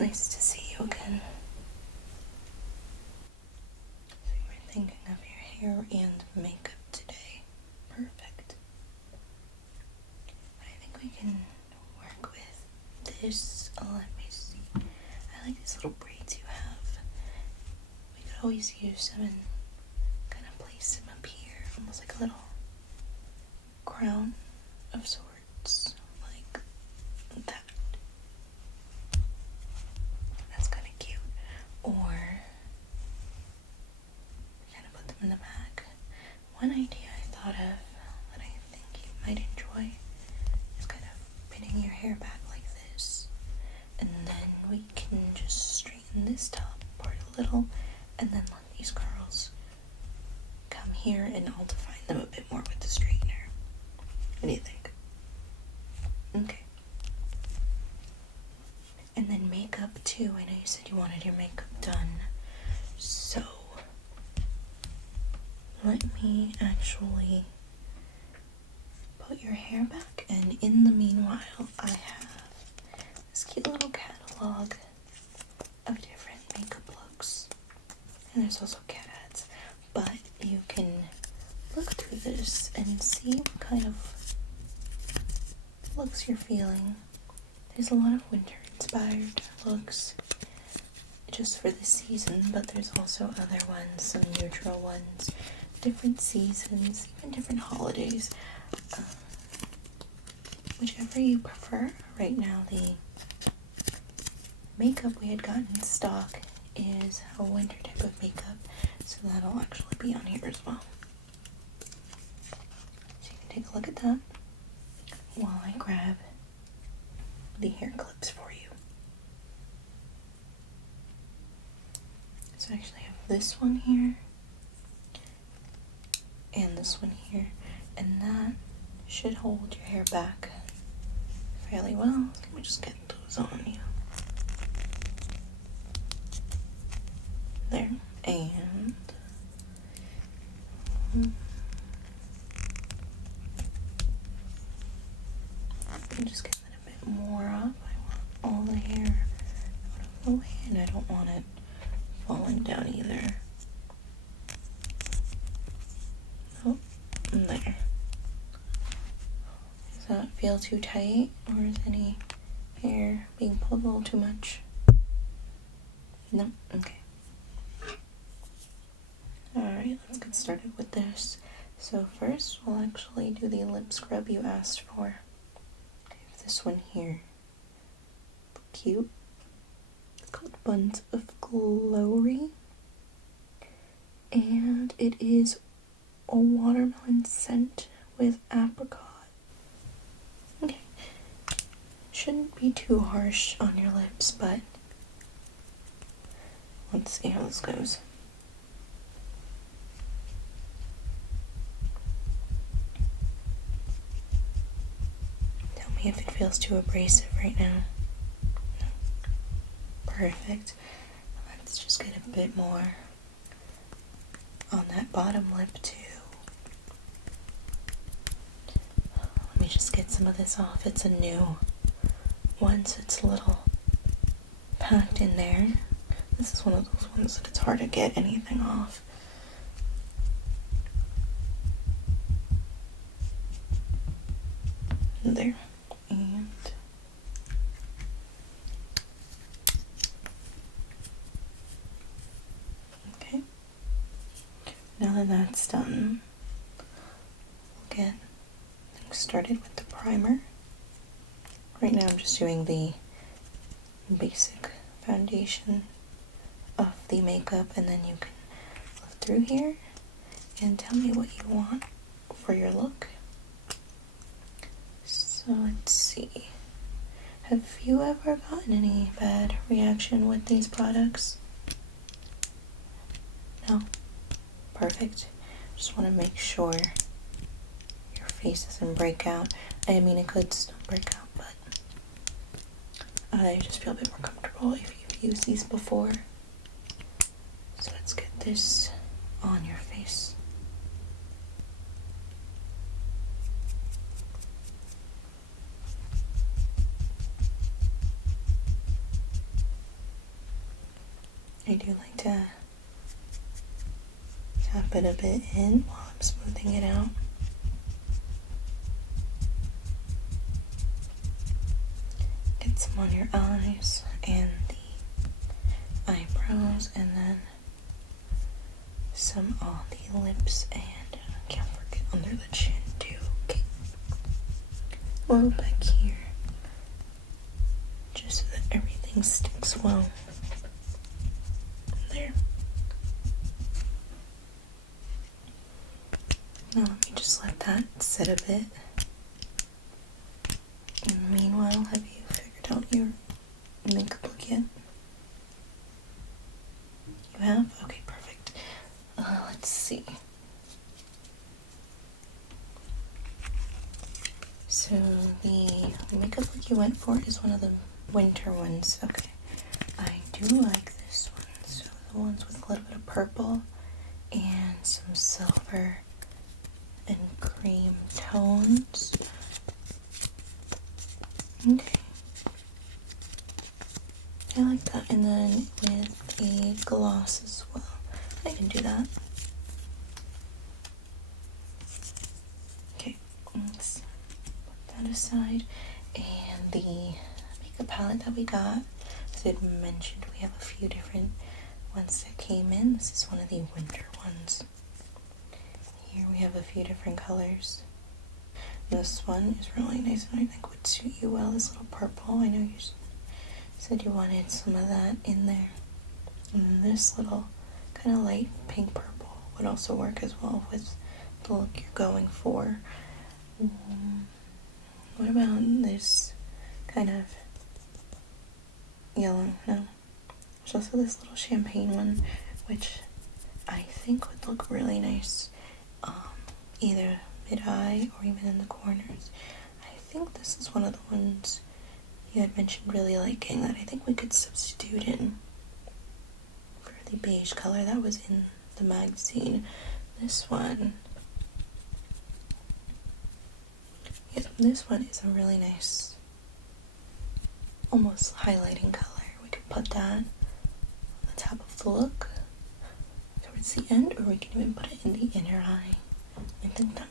nice to see you again. So you were thinking of your hair and makeup today. Perfect. I think we can work with this. Let me see. I like these little braids you have. We could always use them and kind of place them up here, almost like a little crown of sorts, like that. That's kind of cute. Or kind of put them in the back. One idea I thought of that I think you might enjoy is kind of pinning your hair back like this, and then we can just straighten this top part a little, and then let these curls come here, and I'll define them a bit more with the straightener. What do you think? Okay. And then makeup too. I know you said you wanted your makeup done. So, let me actually put your hair back. And in the meanwhile, I have this cute little catalog of different makeup looks. And there's also cat ads. But you can look through this and see what kind of looks you're feeling. There's a lot of winter inspired looks just for this season, but there's also other ones, some neutral ones, different seasons, even different holidays. Whichever you prefer. Right now the makeup we had gotten in stock is a winter type of makeup, so that'll actually be on here as well. So you can take a look at that while I grab the hair clips for you. So I actually have this one here and this one here, and that should hold your hair back fairly well. Let me just get those on you. There. And I'm just getting it a bit more up. I want all the hair out of the way, and I don't want it falling down either. Oh, and there. Does that feel too tight, or is any hair being pulled a little too much? No? Okay. Alright, let's get started with this. So first, we'll actually do the lip scrub you asked for. This one here. Cute. It's called Buns of Glory. And it is a watermelon scent with apricot. Okay. Shouldn't be too harsh on your lips, but let's see how this goes. Tell me if it feels too abrasive right now. No. Perfect. Let's just get a bit more on that bottom lip too. Let me just get some of this off. It's a new one, so it's a little packed in there. This is one of those ones that it's hard to get anything off. There. And okay. Now that that's done, we'll get things started with the primer. Right now I'm just doing the basic foundation of the makeup, and then you can look through here and tell me what you want for your look. So let's see. Have you ever gotten any bad reaction with these products? No? Perfect. Just want to make sure your face doesn't break out. I mean, it could still break out, but I just feel a bit more comfortable if you've used these before. So let's get this on your face. I do like to tap it a bit in while I'm smoothing it out. Get some on your eyes and the eyebrows, and then some on the lips, and can't forget under the chin too. Okay. Well, back here, just so that everything sticks well. There. Now let me just let that sit a bit. And meanwhile, have you figured out your makeup look yet? You have? Okay, perfect. Let's see. So the makeup look you went for is one of the winter ones. Okay. I do like this one. So the ones with a little bit of purple and some silver and cream tones. Okay. I like that. And then with a gloss as well. I can do that. Okay, let's put that aside. And the makeup palette that we got, as I mentioned, we have a few different ones that came in. This is one of the winter ones. Here we have a few different colors. This one is really nice and I think would suit you well, this little purple. I know you said you wanted some of that in there. And this little kind of light pink purple would also work as well with the look you're going for. What about this kind of yellow? No. There's also this little champagne one, which I think would look really nice either mid-eye or even in the corners. I think this is one of the ones you had mentioned really liking that I think we could substitute in for the beige color that was in the magazine. This one, yeah, this one is a really nice, almost highlighting color. We could put that on the top of the look towards the end, or we can even put it in the inner eye. I think that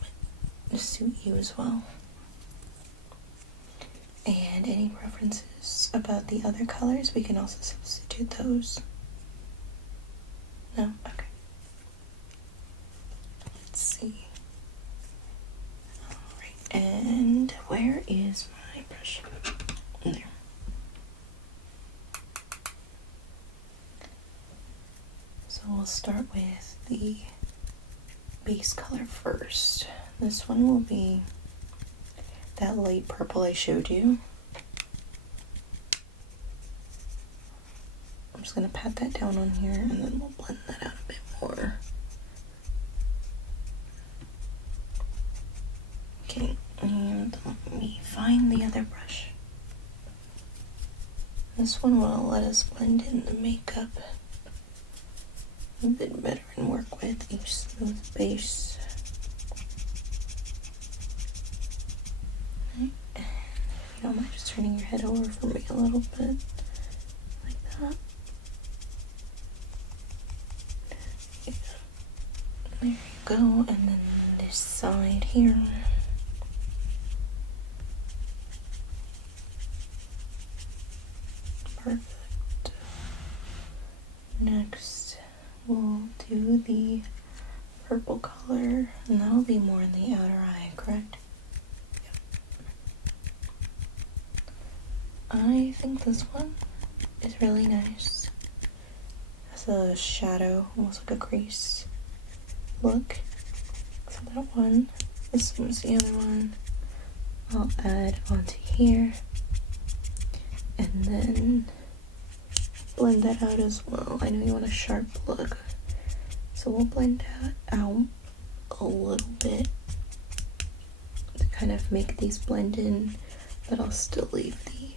might suit you as well. And any preferences about the other colors, we can also substitute those. No? Okay. Let's see. Alright, and where is my brush? There. So we'll start with the base color first. This one will be that light purple I showed you. I'm just going to pat that down on here and then we'll blend that out a bit more. Okay, and let me find the other brush. This one will let us blend in the makeup a bit better and work with a smooth base. Okay. And if you don't mind just turning your head over for me a little bit, like that. Yeah. There you go, and then this side here. Perfect. Next, we'll do the purple color, and that'll be more in the outer eye, correct? Yep. I think this one is really nice. Has a shadow, almost like a crease look. So that one, this one's the other one, I'll add onto here, and then blend that out as well. I know you want a sharp look, so we'll blend that out a little bit to kind of make these blend in, but I'll still leave the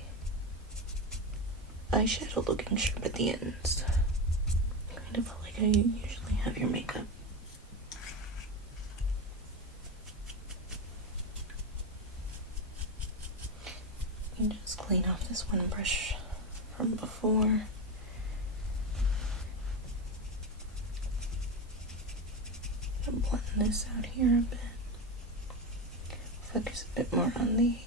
eyeshadow looking sharp at the ends. Kind of like how you usually have your makeup. And just clean off this one brush from before. blend this out here a bit. Focus a bit more on the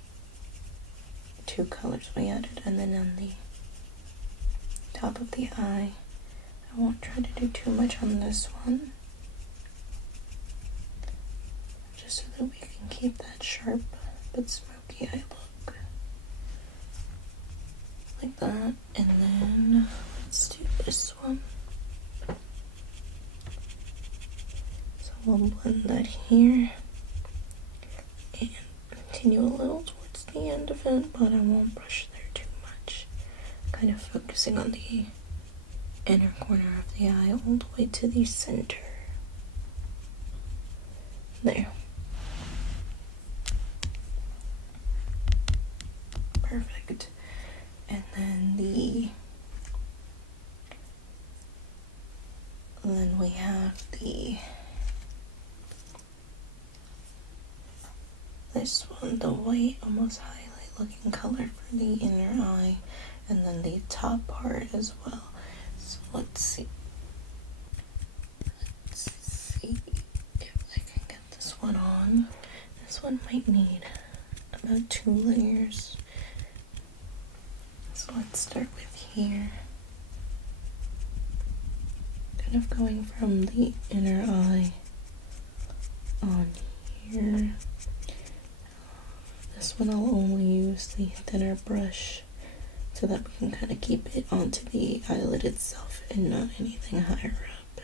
two colors we added, and then on the top of the eye. I won't try to do too much on this one, just so that we can keep that sharp but smoky eye look. Like that, and then let's do this one. So we'll blend that here and continue a little towards the end of it, but I won't brush there too much. Kind of focusing on the inner corner of the eye all the way to the center. There. Perfect. And then we have this one, the white, almost highlight looking color for the inner eye, and then the top part as well. So let's see if I can get this one on. This one might need about 2 layers. So let's start with here. Kind of going from the inner eye on here. This one I'll only use the thinner brush so that we can kind of keep it onto the eyelid itself and not anything higher up.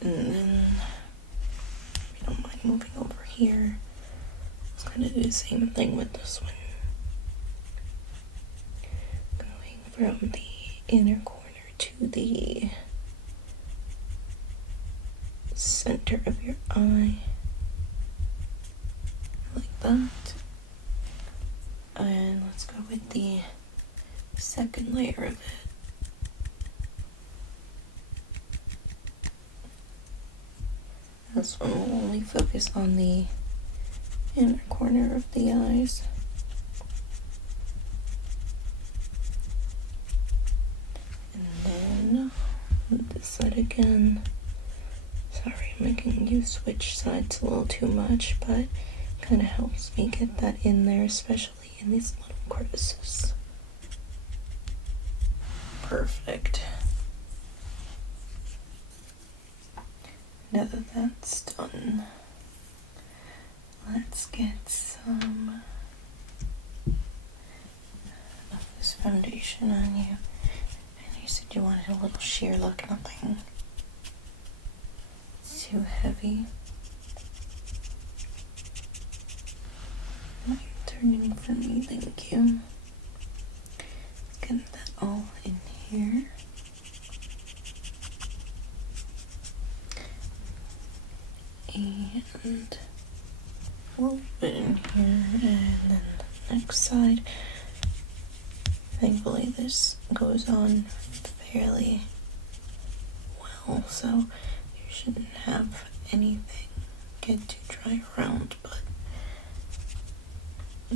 And then, if you don't mind moving over here, let's kind of do the same thing with this one. Going from the inner corner to the center of your eye, like that. And let's go with the second layer of it. This one will only focus on the inner corner of the eyes. And then this side again. Sorry, I'm making you switch sides a little too much, but kind of helps me get that in there, especially in these little crevices. Perfect. Now that that's done, let's get some of this foundation on you. And you said you wanted a little sheer look, nothing too heavy. Might turn in for me, thank you. Get that all in here. And a little bit in here, and then the next side. Thankfully this goes on fairly well, so you shouldn't have anything get too dry around, but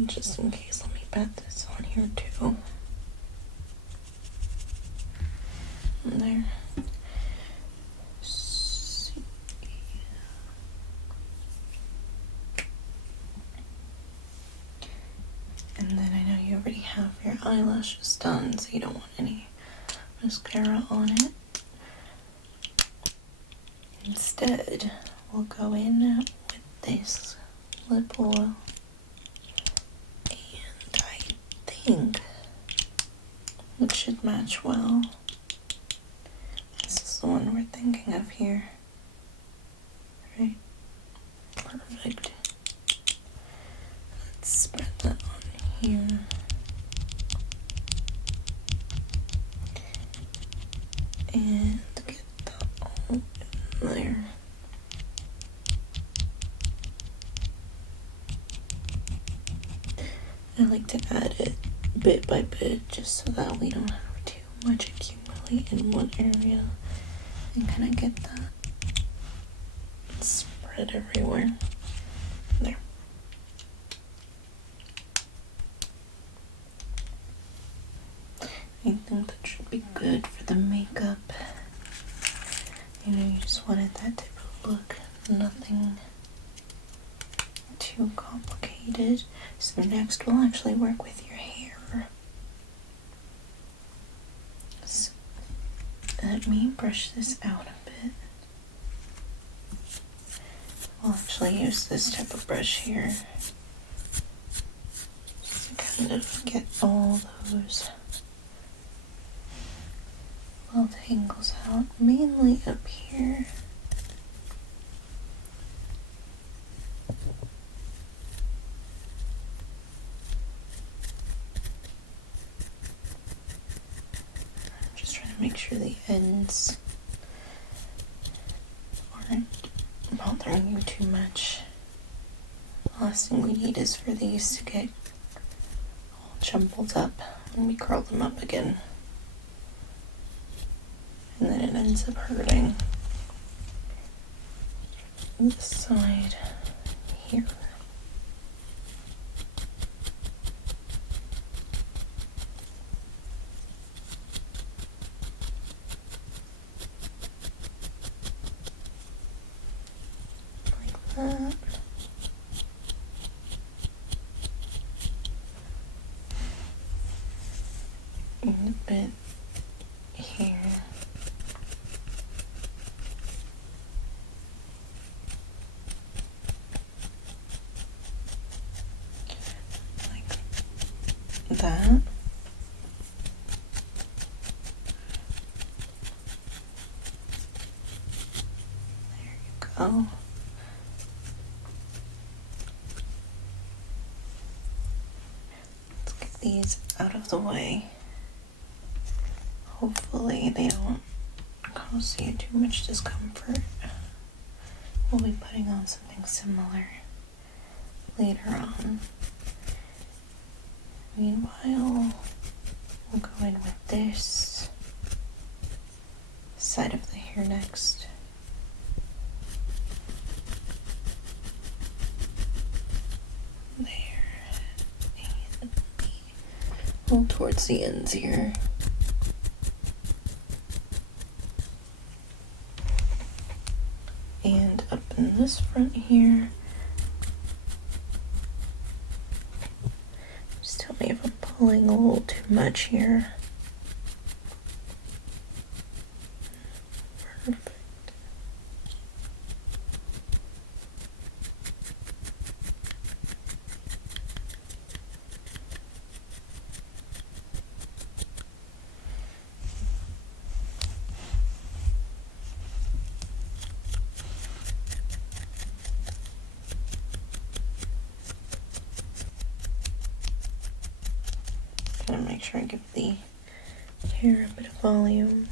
just in case, let me pat this on here too. And there. And then I know you already have your eyelashes done, so you don't want any mascara on it. Instead, we'll go in with this lip oil. And I think it should match well. This is the one we're thinking of here. Right? Perfect. Let's spread that on here. And get that all in there. I like to add it bit by bit just so that we don't have too much accumulate in one area, and kind of get that spread everywhere. There. I think that should be good for the makeup. too complicated. So next we'll actually work with your hair. So let me brush this out a bit. We'll actually use this type of brush here just to kind of get all those little tangles out, mainly up here. Just trying to make sure the ends aren't bothering you too much. The last thing we need is for these to get all jumbled up when we curl them up again. And then it ends up hurting this side here. Like that. And a bit here. That. There you go. Let's get these out of the way. Hopefully they don't cause you too much discomfort. We'll be putting on something similar later on. Meanwhile, we'll go in with this side of the hair next. There. And a little towards the ends here. And up in this front here. Just tell me if I'm pulling a little too much here. Perfect. Gonna make sure I give the hair a bit of volume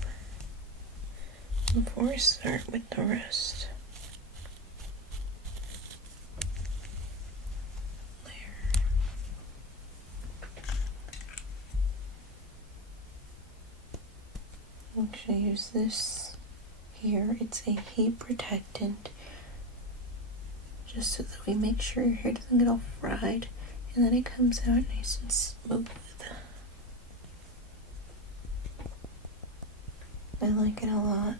before I start with the rest. There. I'm gonna use this here. It's a heat protectant, just so that we make sure your hair doesn't get all fried and that it comes out nice and smooth. I like it a lot,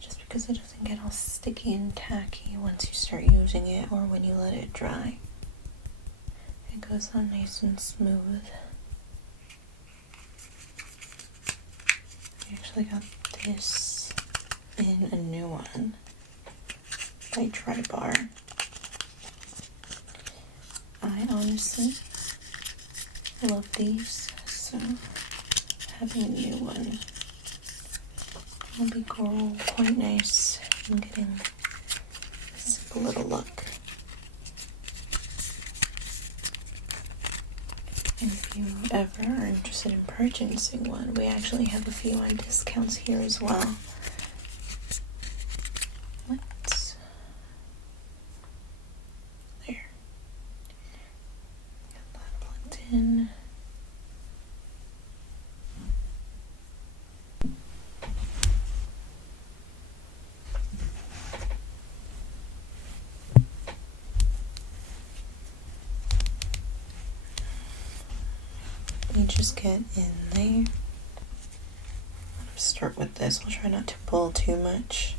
just because it doesn't get all sticky and tacky once you start using it or when you let it dry. It goes on nice and smooth. I actually got this in a new one by Tri-Bar. I honestly love these, so having a new one will be quite nice in getting a simple little look. And if you ever are interested in purchasing one, we actually have a few on discounts here as well. Let's there. Got that plugged in. You just get in there. Start with this. I'll try not to pull too much.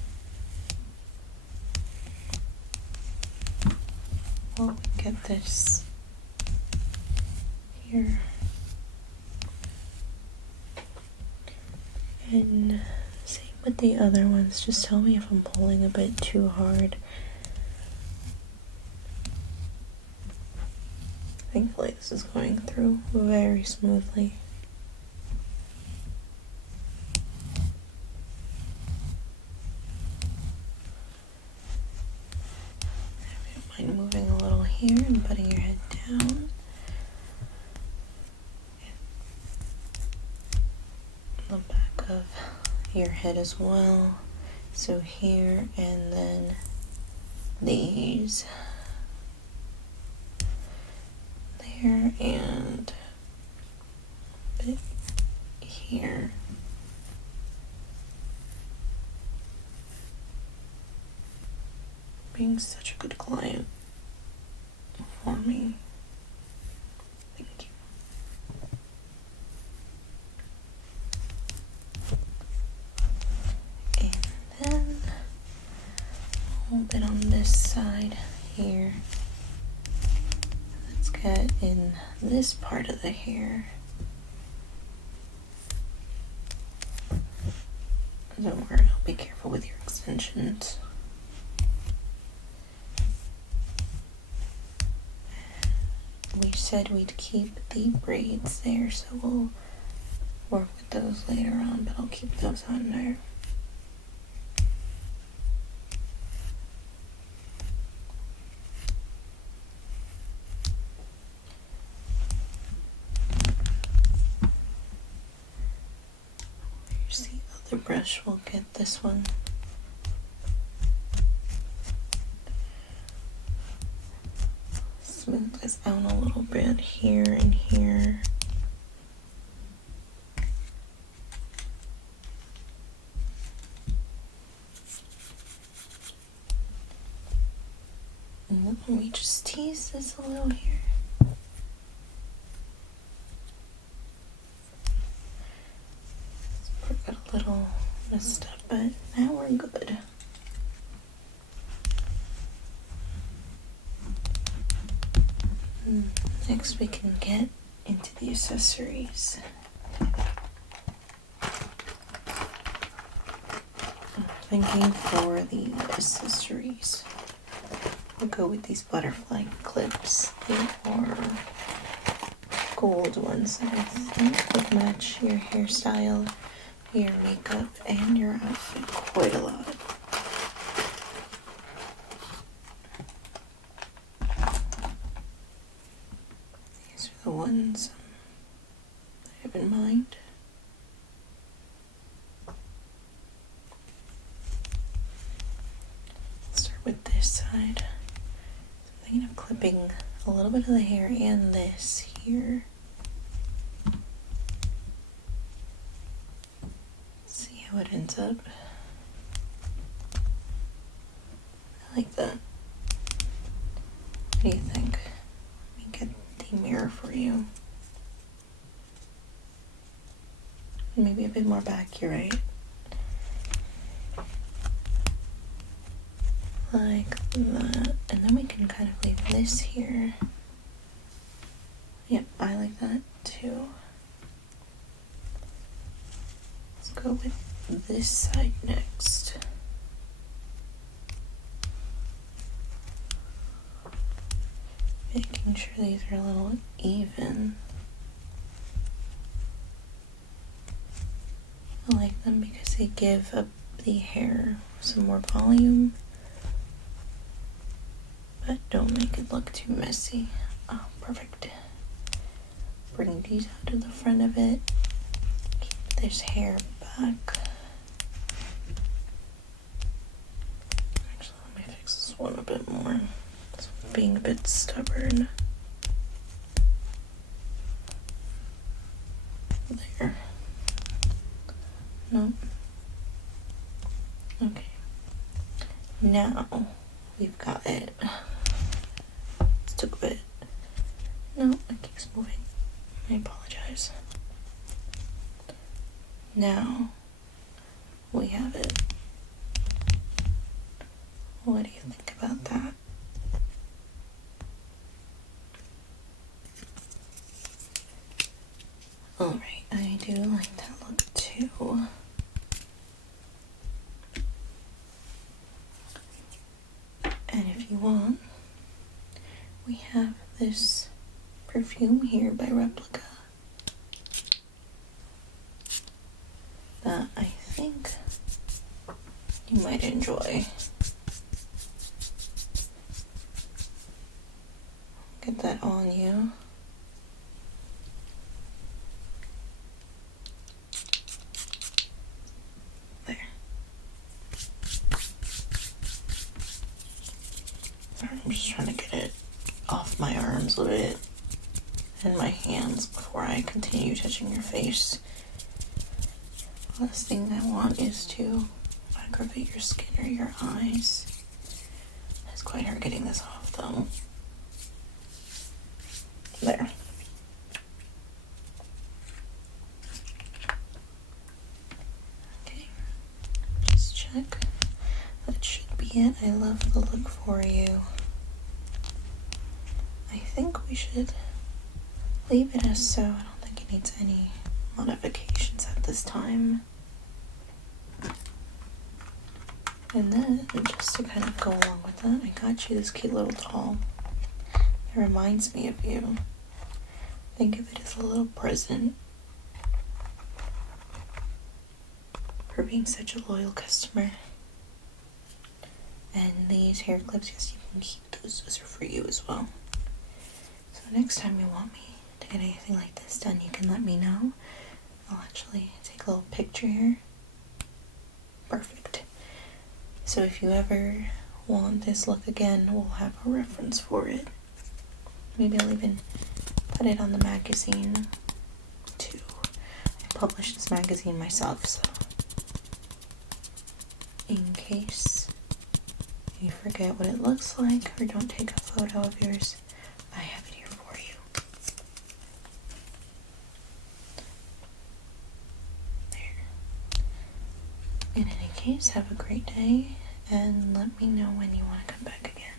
while we get this here. And same with the other ones, just tell me if I'm pulling a bit too hard. Thankfully this is going through very smoothly. If you don't mind moving a little here and putting your head down. The back of your head as well. So here and then these. There and a bit here. Being such a good client for me. Thank you. And then a little bit on this side here. Let's get in this part of the hair. Don't worry, I'll be careful with your extensions. We said we'd keep the braids there, so we'll work with those later on, but I'll keep those on there. Here's the other brush, we'll get this one. Smooth this out a little bit here and here. And then we just tease this a little here. Got a little messed up, but now we're good. Next we can get into the accessories. I'm thinking for the accessories, we'll go with these butterfly clips. They are gold ones that I think would match your hairstyle, your makeup, and your outfit quite a lot. These are the ones I have in mind. Let's start with this side. I'm thinking of clipping a little bit of the hair and this here. See how it ends up. I like that. What do you think? Let me get the mirror for you. Maybe a bit more back, you're right. Like that. And then we can kind of leave this here. Yep, I like that too. Let's go with this side next. Making sure these are a little even. I like them because they give up the hair some more volume, but don't make it look too messy. Oh, perfect. Bring these out to the front of it. Keep this hair back. Actually, let me fix this one a bit more. It's being a bit stubborn. There. Nope. Okay. Now we've got it. This took a bit. No, it keeps moving. I apologize. Now we have it. What do you think about that? Alright, I do like that look too. And if you want, we have this perfume here by Replica that I think you might enjoy. Get that on you. There. I'm just trying to get it off my arms a bit and my hands before I continue touching your face. Last thing I want is to aggravate your skin or your eyes. It's quite hard getting this off though. There. Okay, just check. That should be it. I love the look for you. I think we should leave it as so. I don't think it needs any modifications at this time. And then, just to kind of go along with that, I got you this cute little doll. It reminds me of you. Think of it as a little present for being such a loyal customer. And these hair clips, yes, you can keep those. Those are for you as well. So next time you want me to get anything like this done, you can let me know. I'll actually take a little picture here. Perfect. So if you ever want this look again, we'll have a reference for it. Maybe I'll even put it on the magazine too. I published this magazine myself, so in case you forget what it looks like or don't take a photo of yours, I have it here for you. There. In any case, have a great day and let me know when you want to come back again.